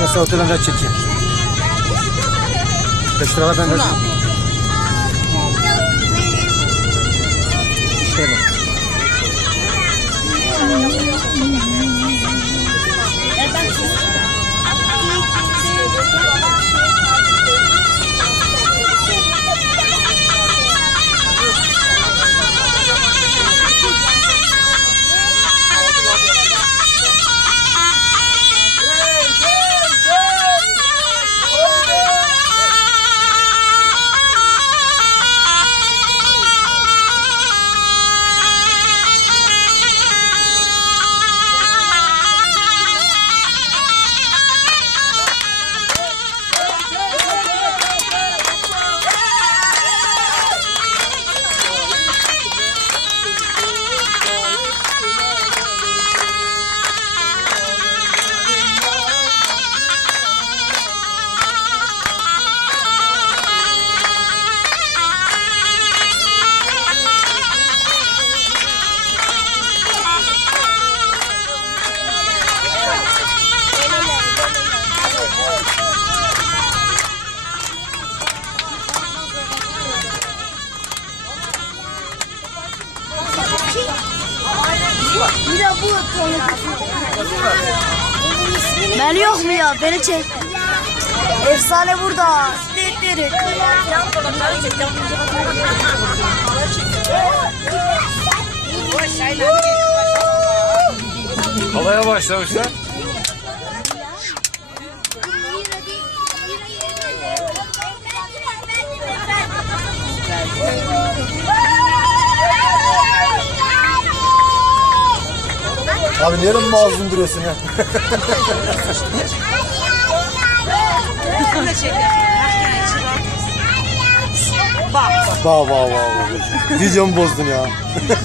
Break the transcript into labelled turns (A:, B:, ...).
A: Nasıl otelden de çekeyim. 5 lira ben de.
B: Bir de bu Mel yok mu ya? Beni çek. Efsane burada. Dedleri.
C: Havaya başlamışlar.
A: Abi niye öyle mazlum duruyorsun ya? Bak bak bak bak. Videomu bozdun ya.